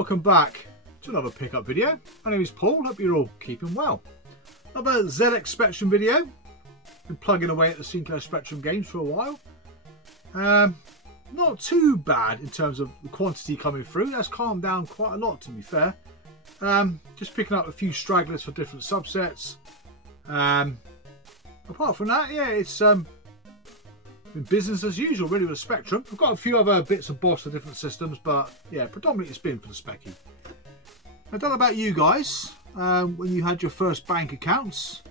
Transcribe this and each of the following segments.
welcome back to another pickup video. My name is Paul, hope you're all keeping well. Another ZX Spectrum video. Been plugging away at the Sinclair Spectrum games for a while. Not too bad in terms of the quantity coming through. That's calmed down quite a lot, to be fair. Just picking up a few stragglers for different subsets. Apart from that, yeah, it's been business as usual really with the Spectrum. I've got a few other bits and bobs for different systems, but yeah, predominantly it's been for the Specky. I don't know about you guys, when you had your first bank accounts.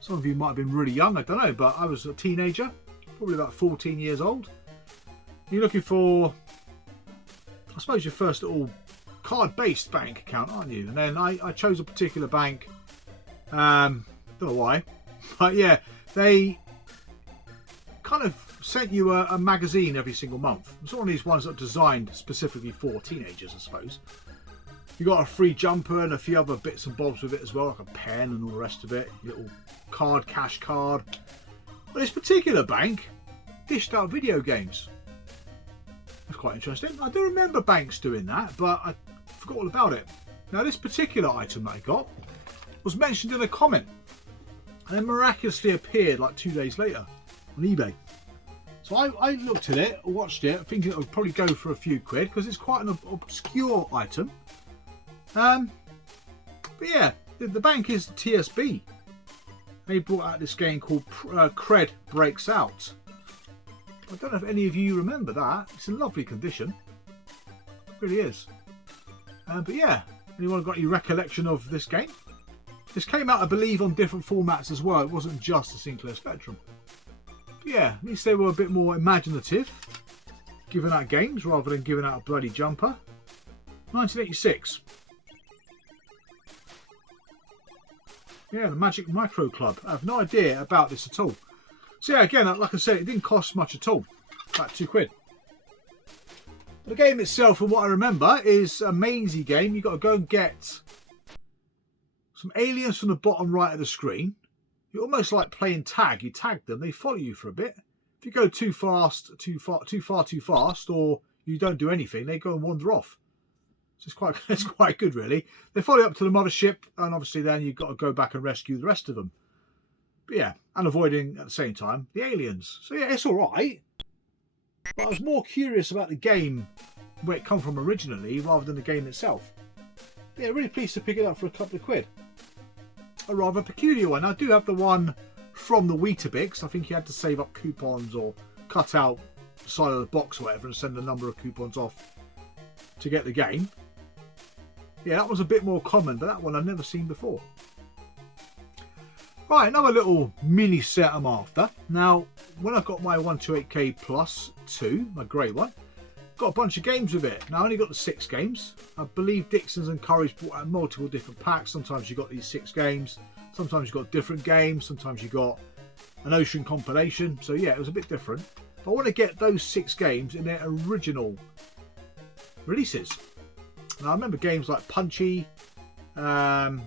Some of you might have been really young, I don't know, but I was a teenager, probably about 14 years old. You're looking for, I suppose, your first little card-based bank account, aren't you? And then I chose a particular bank, don't know why, but yeah, they kind of sent you a magazine every single month. It's one of these ones that are designed specifically for teenagers, I suppose. You got a free jumper and a few other bits and bobs with it as well, like a pen and all the rest of it. Little card, cash card. But this particular bank dished out video games. That's quite interesting. I do remember banks doing that, but I forgot all about it. Now, this particular item that I got was mentioned in a comment, and then miraculously appeared like 2 days later on eBay. So I looked at it, watched it, thinking it would probably go for a few quid because it's quite an obscure item. But yeah, the bank is TSB. They brought out this game called Cred Breaks Out. I don't know if any of you remember that. It's in lovely condition. It really is. But yeah, anyone got any recollection of this game? This came out, I believe, on different formats as well. It wasn't just the Sinclair Spectrum. But yeah, at least they were a bit more imaginative, giving out games rather than giving out a bloody jumper. 1986. Yeah, the Magic Micro Club. I have no idea about this at all. So yeah, again, like I said, it didn't cost much at all. About 2 quid. The game itself, from what I remember, is a mazy game. You've got to go and get some aliens from the bottom right of the screen. You're almost like playing tag. You tag them, they follow you for a bit. If you go too fast, too fast, or you don't do anything, they go and wander off. So it's quite good, really. They follow you up to the mothership, and obviously then you've got to go back and rescue the rest of them. But yeah, and avoiding at the same time the aliens. So yeah, it's all right. But I was more curious about the game, where it come from originally, rather than the game itself. But yeah, really pleased to pick it up for a couple of quid. A rather peculiar one. I do have the one from the Weetabix. I think you had to save up coupons or cut out the side of the box or whatever and send a number of coupons off to get the game. Yeah, that was a bit more common, but that one I've never seen before. Right, another little mini set I'm after. Now, when I got my 128K Plus 2, my grey one, got a bunch of games with it. Now, I only got the 6 games. I believe Dixon's and Curry's brought out multiple different packs. Sometimes you got these 6 games. Sometimes you got different games. Sometimes you got an Ocean compilation. So yeah, it was a bit different. But I want to get those 6 games in their original releases. Now, I remember games like Punchy, Alien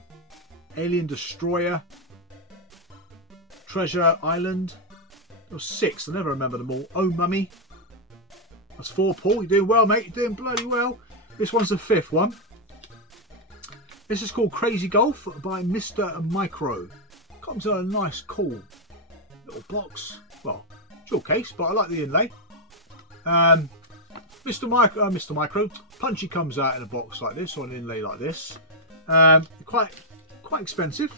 Destroyer, Treasure Island. There was 6. I never remember them all. Oh Mummy. That's 4, Paul. You're doing well, mate. You're doing bloody well. This one's the 5th one. This is called Crazy Golf by Mr. Micro. Comes in a nice, cool little box. Well, dual case, but I like the inlay. Mr. Micro. Punchy comes out in a box like this, or an inlay like this. Quite expensive.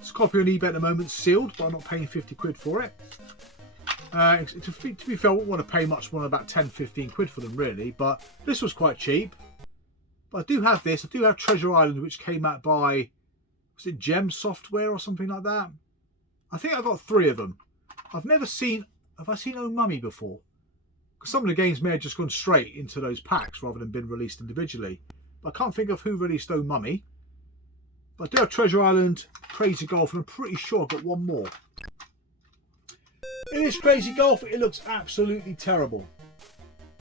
Scorpio on eBay at the moment, sealed, but I'm not paying 50 quid for it. To be fair, I wouldn't want to pay much more than about 10-15 quid for them, really, but this was quite cheap. But I do have this. I do have Treasure Island, which came out by, was it Gem Software or something like that? I think I got 3 of them. Have I seen Oh Mummy before? Because some of the games may have just gone straight into those packs rather than been released individually. But I can't think of who released Oh Mummy. But I do have Treasure Island, Crazy Golf, and I'm pretty sure I've got one more. It is Crazy Golf. It looks absolutely terrible.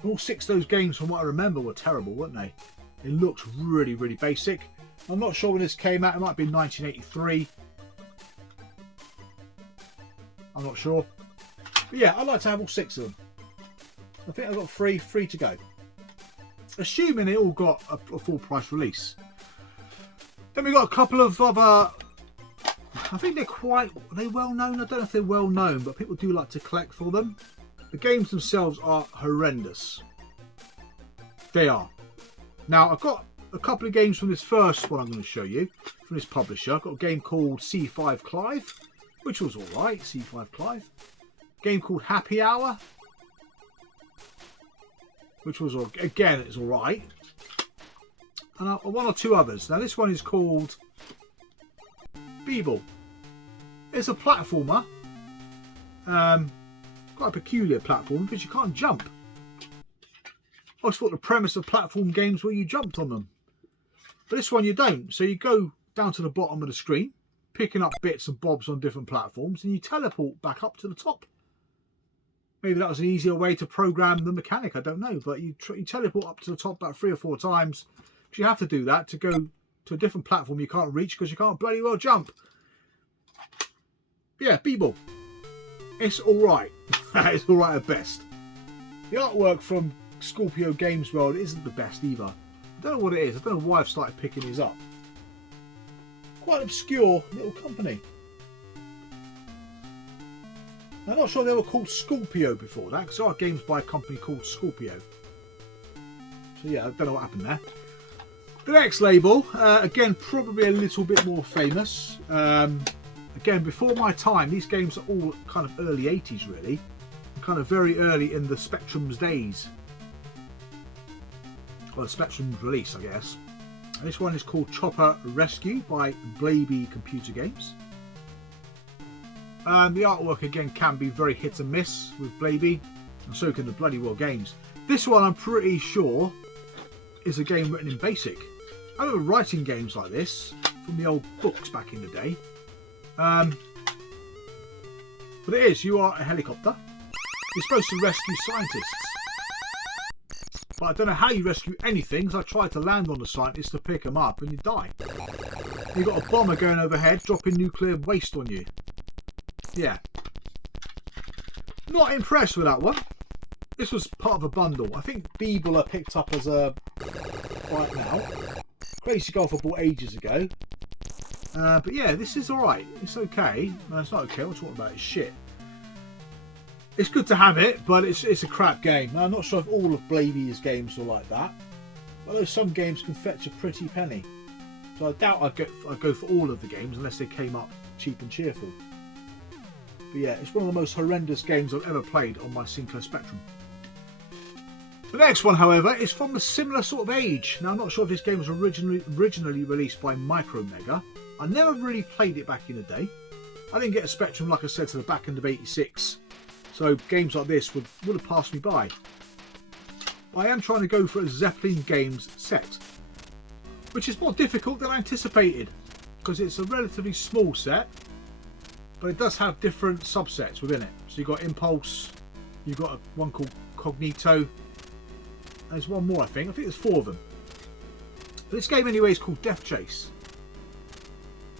All 6 of those games, from what I remember, were terrible, weren't they? It looks really, really basic. I'm not sure when this came out. It might have been 1983. I'm not sure. But yeah, I'd like to have all 6 of them. I think I've got 3 to go. assuming it all got a full price release. Then we got a couple of other, I think are they well known? I don't know if they're well known, but people do like to collect for them. The games themselves are horrendous. They are. Now, I've got a couple of games from this first one I'm going to show you, from this publisher. I've got a game called C5 Clive, which was alright, C5 Clive. A game called Happy Hour, which was, again, it's alright. And one or two others. Now, this one is called Beeble. It's a platformer. Quite a peculiar platform because you can't jump. I always thought the premise of platform games were you jumped on them. But this one you don't. So you go down to the bottom of the screen, picking up bits and bobs on different platforms, and you teleport back up to the top. Maybe that was an easier way to program the mechanic, I don't know. But you teleport up to the top about 3 or 4 times. Because you have to do that to go to a different platform you can't reach because you can't bloody well jump. But yeah, Beeble. It's alright. It's alright at best. The artwork from Scorpio Games World isn't the best either. I don't know what it is. I don't know why I've started picking these up. Quite an obscure little company. I'm not sure they were called Scorpio before that, because there are games by a company called Scorpio. So yeah, I don't know what happened there. The next label, again, probably a little bit more famous. Again, before my time, these games are all kind of early 80s really. Kind of very early in the Spectrum's days. Well, the Spectrum's release, I guess. And this one is called Chopper Rescue by Blaby Computer Games. The artwork again can be very hit and miss with Blaby, and so can the bloody well games. This one I'm pretty sure is a game written in BASIC. I remember writing games like this from the old books back in the day. But it is, you are a helicopter. You're supposed to rescue scientists. But I don't know how you rescue anything, because I tried to land on the scientists to pick them up and you die. You've got a bomber going overhead dropping nuclear waste on you. Yeah. Not impressed with that one. This was part of a bundle. I think Beeble I picked up as a right now. Crazy Golf I bought ages ago. But yeah, this is alright. It's okay. No, it's not okay. What I'm talking about is shit. It's good to have it, but it's a crap game. Now, I'm not sure if all of Blaby's games are like that. Although some games can fetch a pretty penny. So I doubt I'd go for all of the games unless they came up cheap and cheerful. But yeah, it's one of the most horrendous games I've ever played on my Sinclair Spectrum. The next one, however, is from a similar sort of age. Now, I'm not sure if this game was originally released by Micromega. I never really played it back in the day. I didn't get a Spectrum, like I said, to the back end of '86. So games like this would have passed me by. I am trying to go for a Zeppelin games set, which is more difficult than I anticipated, because it's a relatively small set, but it does have different subsets within it. So you've got Impulse, you've got one called Cognito, and there's one more I think there's 4 of them. But this game anyway is called Death Chase,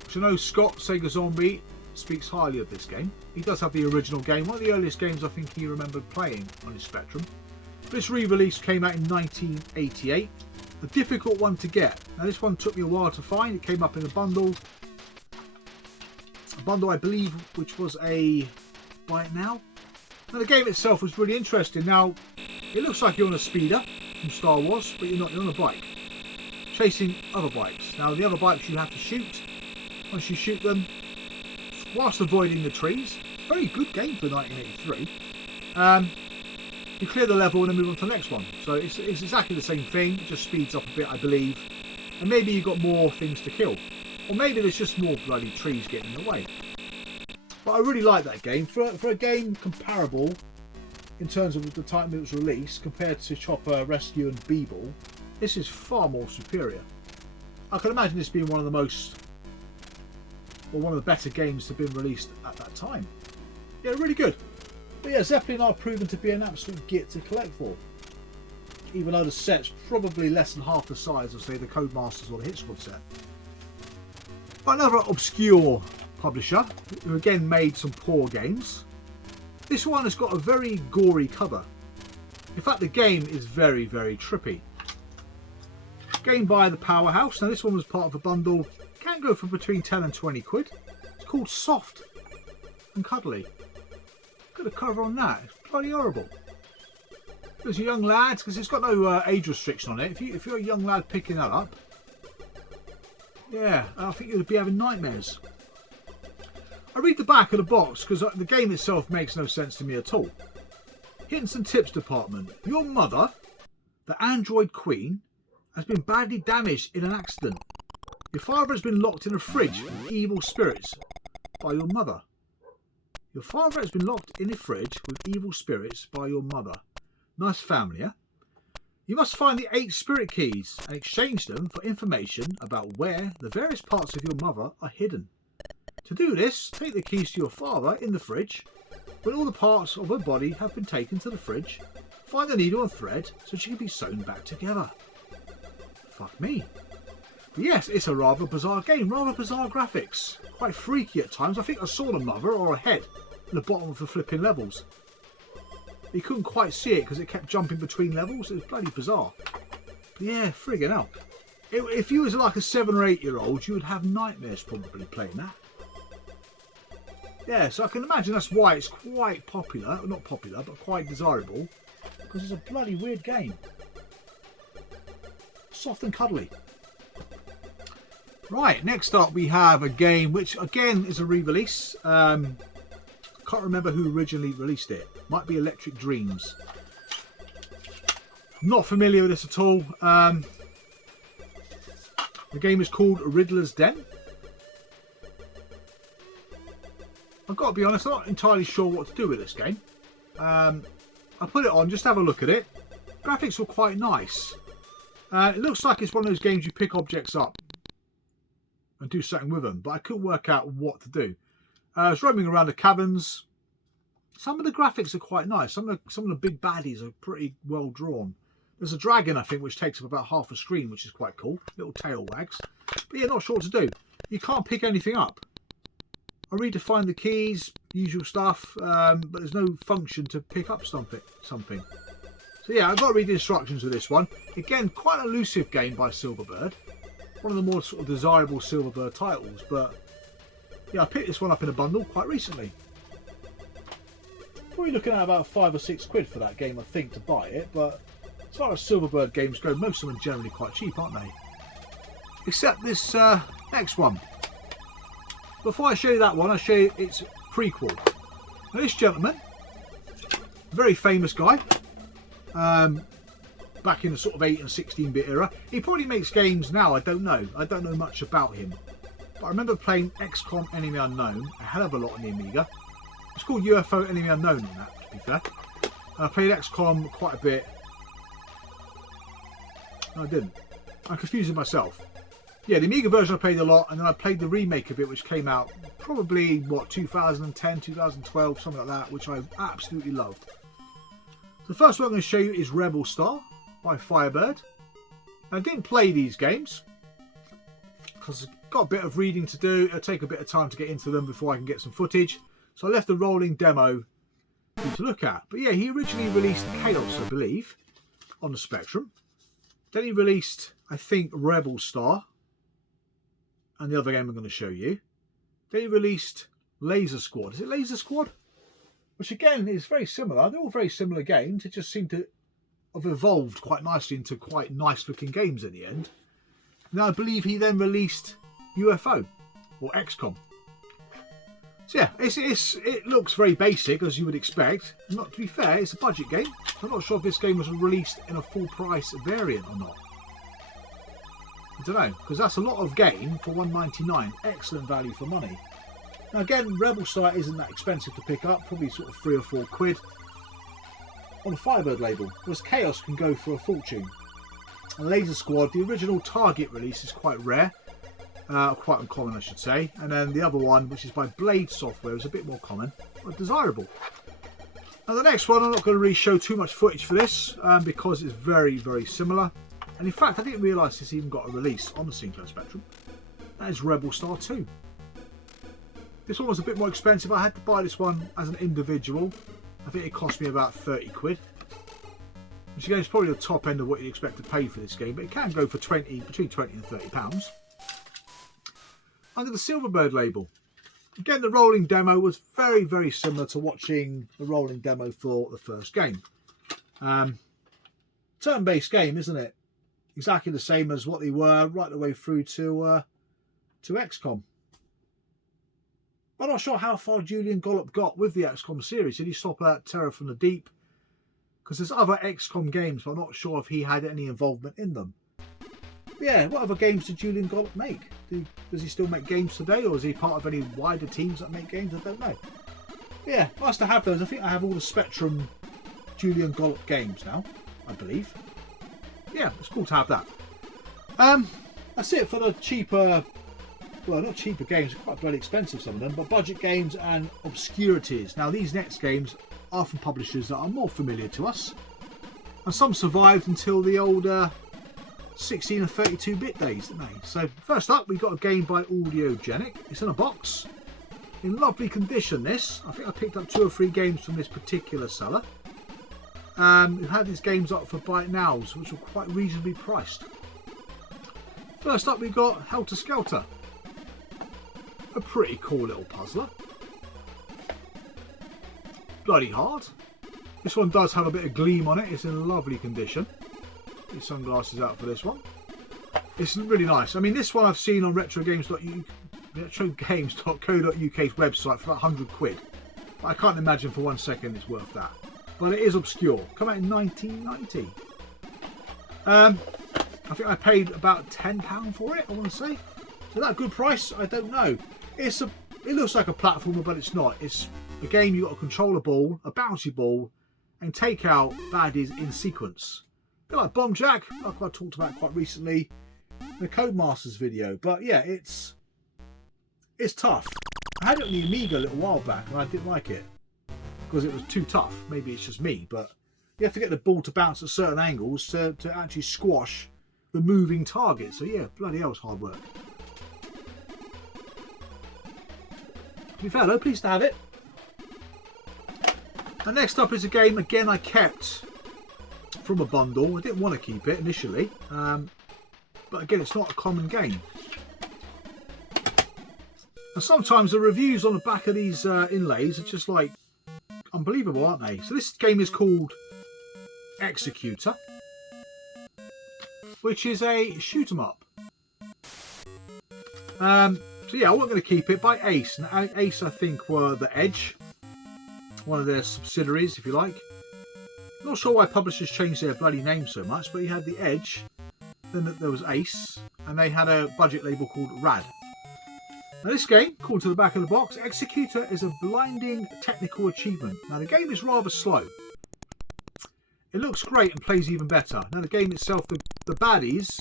which I know Scott, Sega Zombie, speaks highly of this game. He does have the original game, one of the earliest games I think he remembered playing on his Spectrum. This re-release came out in 1988. A difficult one to get. Now this one took me a while to find. It came up in a bundle. A bundle I believe which was a buy it now. Now the game itself was really interesting. Now it looks like you're on a speeder from Star Wars, but you're not, you're on a bike. Chasing other bikes. Now the other bikes you have to shoot. Once you shoot them, whilst avoiding the trees. Very good game for 1983. You clear the level and then move on to the next one. So it's exactly the same thing, it just speeds up a bit I believe. And maybe you've got more things to kill. Or maybe there's just more bloody trees getting in the way. But I really like that game. For a game comparable in terms of the time it was released compared to Chopper Rescue and Beeble, this is far more superior. I can imagine this being one of the most, or one of the better games to have been released at that time. Yeah, really good. But yeah, Zeppelin are proven to be an absolute git to collect for. Even though the set's probably less than half the size of, say, the Codemasters or the Hit Squad set. But another obscure publisher, who again made some poor games. This one has got a very gory cover. In fact, the game is very, very trippy. Game by the Powerhouse. Now this one was part of a bundle. Can go for between 10 and 20 quid. It's called Soft and Cuddly. Look at the cover on that. It's bloody horrible. There's a young lad, because it's got no age restriction on it. If you're a young lad picking that up, yeah, I think you'd be having nightmares. I read the back of the box because the game itself makes no sense to me at all. Hints and tips department. Your mother, the android queen, has been badly damaged in an accident. Your father has been locked in a fridge with evil spirits by your mother. Your father has been locked in a fridge with evil spirits by your mother. Nice family, yeah? You must find the 8 spirit keys and exchange them for information about where the various parts of your mother are hidden. To do this, take the keys to your father in the fridge. When all the parts of her body have been taken to the fridge, find a needle and thread so she can be sewn back together. Fuck me. But yes, it's a rather bizarre game, rather bizarre graphics. Quite freaky at times. I think I saw the mother or a head at the bottom of the flipping levels. You couldn't quite see it because it kept jumping between levels. It was bloody bizarre. But yeah, friggin' hell. If you was like a 7 or 8 year old, you would have nightmares probably playing that. Yeah, so I can imagine that's why it's quite popular. Not popular, but quite desirable. Because it's a bloody weird game. Soft and cuddly. Right, next up we have a game which again is a re-release. Can't remember who originally released it. Might be Electric Dreams. I'm not familiar with this at all. The game is called Riddler's Den. I've got to be honest, I'm not entirely sure what to do with this game. I put it on just to have a look at it. Graphics were quite nice. It looks like it's one of those games you pick objects up and do something with them, but I couldn't work out what to do. I was roaming around the caverns. Some of the graphics are quite nice. Some of the big baddies are pretty well drawn. There's a dragon, I think, which takes up about half a screen, which is quite cool. Little tail wags. But yeah, not sure what to do. You can't pick anything up. I read to find the keys, usual stuff, but there's no function to pick up something. So yeah, I've got to read the instructions of this one. Again, quite an elusive game by Silverbird. One of the more sort of desirable Silverbird titles, but yeah, I picked this one up in a bundle quite recently. Probably looking at about 5 or 6 quid for that game, I think, to buy it, but as far as Silverbird games go, most of them are generally quite cheap, aren't they? Except this next one. Before I show you that one, I'll show you its prequel. Now this gentleman, very famous guy, back in the sort of 8 and 16-bit era. He probably makes games now, I don't know. I don't know much about him. But I remember playing XCOM Enemy Unknown a hell of a lot on the Amiga. It's called UFO Enemy Unknown on that, to be fair. I played XCOM quite a bit. No, I didn't. I'm confusing myself. Yeah, the Amiga version I played a lot, and then I played the remake of it, which came out probably, what, 2010, 2012, something like that, which I absolutely loved. The first one I'm going to show you is Rebel Star by Firebird. I didn't play these games because I've got a bit of reading to do. It'll take a bit of time to get into them before I can get some footage. So I left the rolling demo for you to look at. But yeah, he originally released Chaos, I believe, on the Spectrum. Then he released, I think, Rebel Star, and the other game I'm going to show you. Then he released Laser Squad. Is it Laser Squad? Which again is very similar. They're all very similar games. It just seemed to have evolved quite nicely into quite nice looking games in the end. Now I believe he then released UFO or XCOM. So yeah, it looks very basic as you would expect. Not to be fair, it's a budget game. I'm not sure if this game was released in a full price variant or not. I don't know, because that's a lot of game for $1.99. Excellent value for money. Now again, Rebel Star isn't that expensive to pick up, probably sort of 3 or 4 quid on the Firebird label, whereas Chaos can go for a fortune. And Laser Squad, the original Target release, is quite rare, quite uncommon I should say, and then the other one, which is by Blade Software, is a bit more common, but desirable. Now the next one, I'm not going to really show too much footage for this, because it's very, very similar. And in fact, I didn't realise this even got a release on the Sinclair Spectrum. That is Rebel Star 2. This one was a bit more expensive. I had to buy this one as an individual. I think it cost me about 30 quid. which again is probably the top end of what you expect to pay for this game, but it can go for between 20 and 30 pounds. Under the Silverbird label. Again, the rolling demo was very, very similar to watching the rolling demo for the first game. Turn-based game, isn't it? Exactly the same as what they were right the way through to XCOM. I'm not sure how far Julian Gollop got with the XCOM series. Did he stop at Terror from the Deep? Because there's other XCOM games, but I'm not sure if he had any involvement in them. But yeah, what other games did Julian Gollop make? Does he still make games today, or is he part of any wider teams that make games? I don't know. But yeah, nice to have those. I think I have all the Spectrum Julian Gollop games now, I believe. Yeah, it's cool to have that. That's it for the cheaper, well, not cheaper games, quite bloody expensive some of them, but budget games and obscurities. Now these next games are from publishers that are more familiar to us, and some survived until the older 16 and 32-bit days, didn't they? So first up, we got a game by Audiogenic. It's in a box, in lovely condition. This, I think I picked up 2 or 3 games from this particular seller. Who had these games up for buy it nows, which were quite reasonably priced. First up, we got Helter Skelter, a pretty cool little puzzler. Bloody hard. This one does have a bit of gleam on it. It's in lovely condition. Get your sunglasses out for this one. It's really nice. I mean, this one I've seen on retrogames.co.uk's website for about 100 quid. But I can't imagine for 1 second it's worth that. But it is obscure. Come out in 1990. I think I paid about £10 for it, I want to say. Is that a good price? I don't know. It looks like a platformer, but it's not. It's a game you've got to control a ball, a bouncy ball, and take out baddies in sequence. A bit like Bomb Jack, like I talked about quite recently in the Codemasters video. But yeah, it's tough. I had it on the Amiga a little while back and I didn't like it because it was too tough. Maybe it's just me, but you have to get the ball to bounce at certain angles to actually squash the moving target. So yeah, bloody hell, it's hard work. To be fair though, pleased to have it. And next up is a game again I kept from a bundle. I didn't want to keep it initially, but again, it's not a common game. And sometimes the reviews on the back of these inlays are just like unbelievable, aren't they? So this game is called Executor, which is a shoot 'em up. So yeah, I wasn't going to keep it. By Ace. Now, Ace, I think, were the Edge, one of their subsidiaries, if you like. Not sure why publishers changed their bloody name so much, but you had the Edge, then there was Ace, and they had a budget label called Rad. Now this game, according to the back of the box, Executor is a blinding technical achievement. Now the game is rather slow. It looks great and plays even better. Now the game itself, the baddies,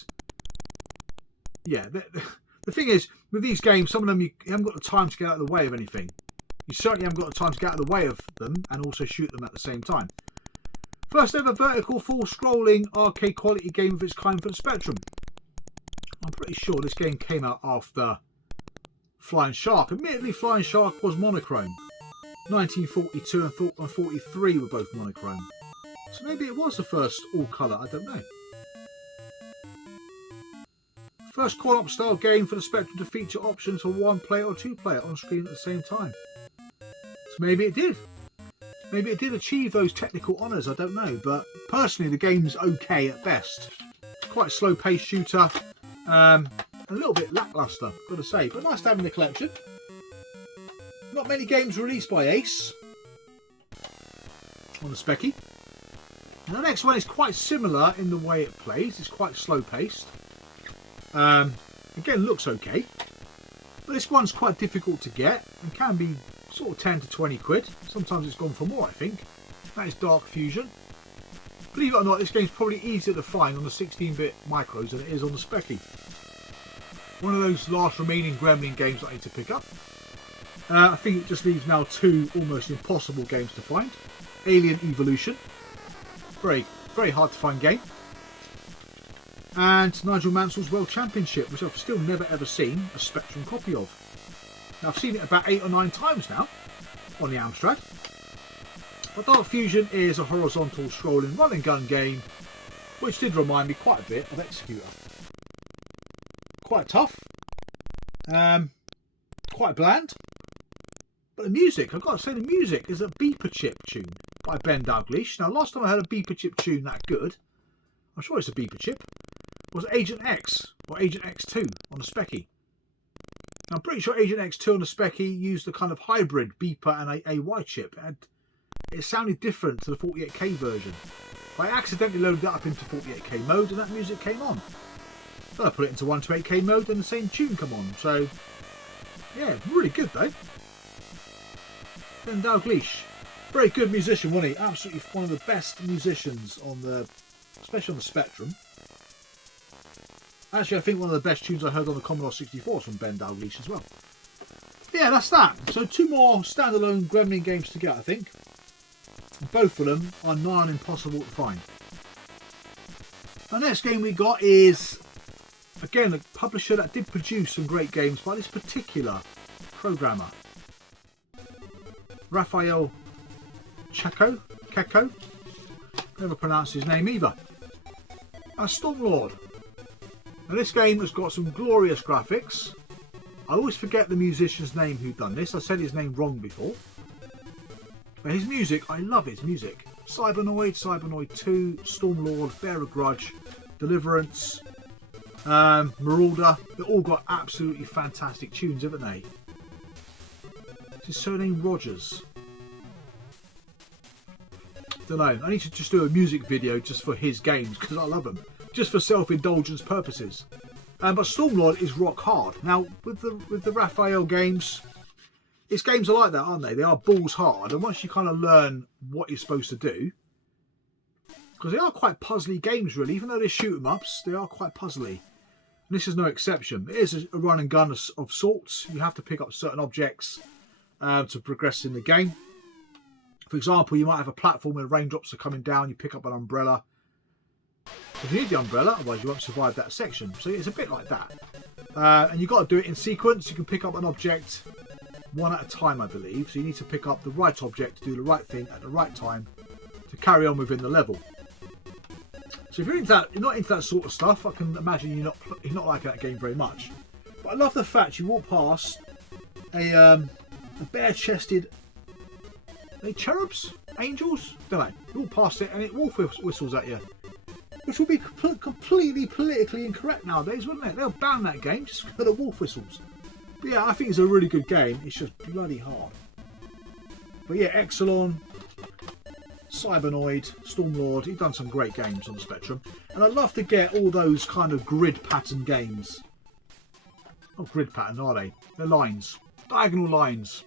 yeah, the thing is, with these games, some of them you haven't got the time to get out of the way of anything. You certainly haven't got the time to get out of the way of them and also shoot them at the same time. First ever vertical full scrolling arcade quality game of its kind for the Spectrum. I'm pretty sure this game came out after Flying Shark. Admittedly, Flying Shark was monochrome. 1942 and 43 were both monochrome. So maybe it was the first all colour, I don't know. First co-op style game for the Spectrum to feature options for 1 player or 2 player on screen at the same time. So maybe it did. Maybe it did achieve those technical honours, I don't know. But personally, the game's okay at best. It's quite a slow-paced shooter. A little bit lacklustre, got to say. But nice to have in the collection. Not many games released by Ace on the Speccy. And the next one is quite similar in the way it plays. It's quite slow-paced. Again, looks okay. But this one's quite difficult to get and can be sort of 10 to 20 quid. Sometimes it's gone for more, I think. That is Dark Fusion. Believe it or not, this game's probably easier to find on the 16-bit micros than it is on the Speccy. One of those last remaining Gremlin games that I need to pick up. I think it just leaves now 2 almost impossible games to find. Alien Evolution. Very, very hard to find game. And Nigel Mansell's World Championship, which I've still never ever seen a Spectrum copy of. Now, I've seen it about 8 or 9 times now on the Amstrad. But Dark Fusion is a horizontal scrolling run and gun game, which did remind me quite a bit of Executor. Quite tough, quite bland, but the music, I've got to say, the music is a beeper chip tune by Ben Dalglish. Now, last time I heard a beeper chip tune that good, I'm sure it's a beeper chip, was Agent X or Agent X2 on the Speccy. Now, I'm pretty sure Agent X2 on the Speccy used a kind of hybrid beeper and a AY chip, and it sounded different to the 48K version. I accidentally loaded that up into 48K mode and that music came on. Then I put it into 128K mode and the same tune come on. So, yeah, really good though. Ben Dalglish, very good musician, wasn't he? Absolutely one of the best musicians on the, especially on the Spectrum. Actually, I think one of the best tunes I heard on the Commodore 64 is from Ben Dalglish as well. Yeah, that's that. So 2 more standalone Gremlin games to get, I think. Both of them are nigh on impossible to find. The next game we got is, again, a publisher that did produce some great games by this particular programmer. Raphael Keko. Never pronounced his name either. Stormlord. Now this game has got some glorious graphics. I always forget the musician's name who done this. I said his name wrong before. But his music, I love his music. Cybernoid, Cybernoid 2, Stormlord, Bear a Grudge, Deliverance, Marauder. They've all got absolutely fantastic tunes, haven't they? Is his surname Rogers? Don't know. I need to just do a music video just for his games because I love them. Just for self-indulgence purposes. But Stormlord is rock hard. Now, with the Raphael games, his games are like that, aren't they? They are balls hard, and once you kind of learn what you're supposed to do, because they are quite puzzly games, really. Even though they're shoot 'em ups, they are quite puzzly. And this is no exception. It is a run and gun of sorts. You have to pick up certain objects to progress in the game. For example, you might have a platform where raindrops are coming down. You pick up an umbrella. If you need the umbrella, otherwise you won't survive that section. So it's a bit like that. And you've got to do it in sequence. You can pick up an object one at a time, I believe. So you need to pick up the right object to do the right thing at the right time to carry on within the level. So if you're not into that sort of stuff, I can imagine you're not liking that game very much. But I love the fact you walk past a bare-chested, are they cherubs, angels? Don't know. You walk past it and it wolf whistles at you, which would be completely politically incorrect nowadays, wouldn't it? They'll ban that game just for the wolf whistles. But yeah, I think it's a really good game. It's just bloody hard. But yeah, Exelon, Cybernoid, Stormlord, he's done some great games on the Spectrum. And I love to get all those kind of grid pattern games. Not grid pattern, are they? They're lines. Diagonal lines.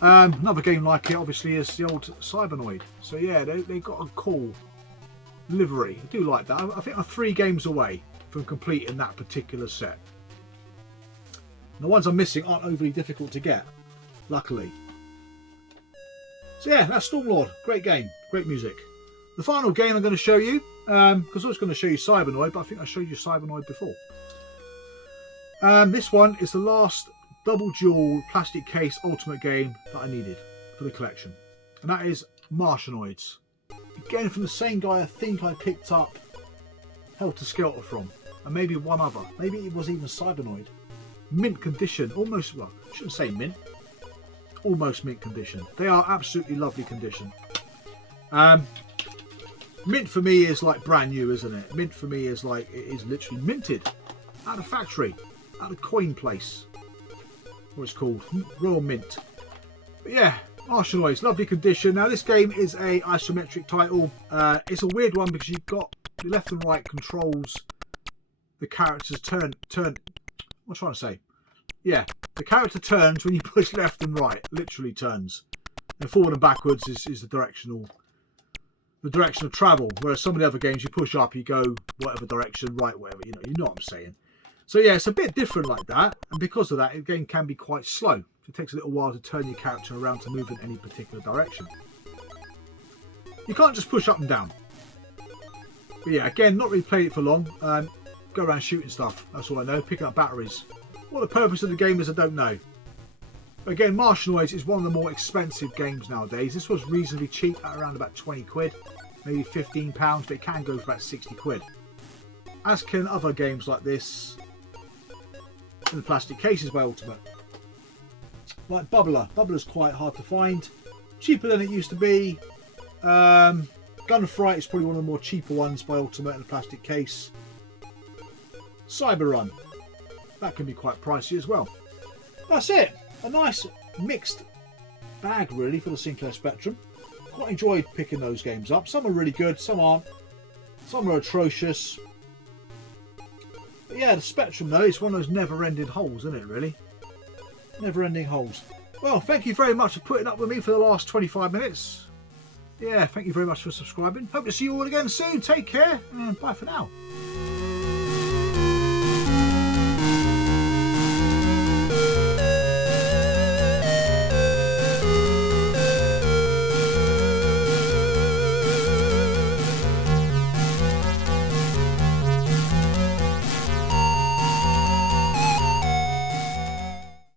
Another game like it, obviously, is the old Cybernoid. So yeah, they got a cool livery. I do like that. I think I'm 3 games away from completing that particular set. The ones I'm missing aren't overly difficult to get, luckily. So yeah, that's Stormlord. Great game, great music. The final game I'm going to show you, because I was going to show you Cybernoid, but I think I showed you Cybernoid before. This one is the last double dual plastic case ultimate game that I needed for the collection. And that is Martianoids. Again, from the same guy I think I picked up Helter Skelter from. And maybe one other. Maybe it was even Cybernoid. Mint condition, almost, well, I shouldn't say mint, almost mint condition. They are absolutely lovely condition. Mint for me is like brand new, isn't it? Mint for me is like, it is literally minted at a factory, at a coin place, what it's called, Royal Mint. But yeah, Martianoids, lovely condition. Now this game is a isometric title. It's a weird one because you've got the left and right controls, the characters turn, what am I trying to say? Yeah, the character turns when you push left and right, literally turns. And forward and backwards is the direction of travel. Whereas some of the other games you push up, you go whatever direction, right, whatever, you know what I'm saying. So yeah, it's a bit different like that, and because of that, the game can be quite slow. It takes a little while to turn your character around to move in any particular direction. You can't just push up and down. But yeah, again, not really played it for long. Go around shooting stuff, that's all I know, picking up batteries. What the purpose of the game is, I don't know. Again, Martianoids is one of the more expensive games nowadays. This was reasonably cheap at around about 20 quid, maybe £15, but it can go for about 60 quid. As can other games like this in the plastic cases by Ultimate. Like Bubbler. Bubbler's quite hard to find. Cheaper than it used to be. Gunfright is probably one of the more cheaper ones by Ultimate in the plastic case. Cyber Run. That can be quite pricey as well. That's it. A nice mixed bag really for the Sinclair Spectrum. Quite enjoyed picking those games up. Some are really good, some aren't. Some are atrocious. But yeah, the Spectrum though, it's one of those never-ending holes, isn't it really? Never-ending holes. Well, thank you very much for putting up with me for the last 25 minutes. Yeah, thank you very much for subscribing. Hope to see you all again soon. Take care and bye for now.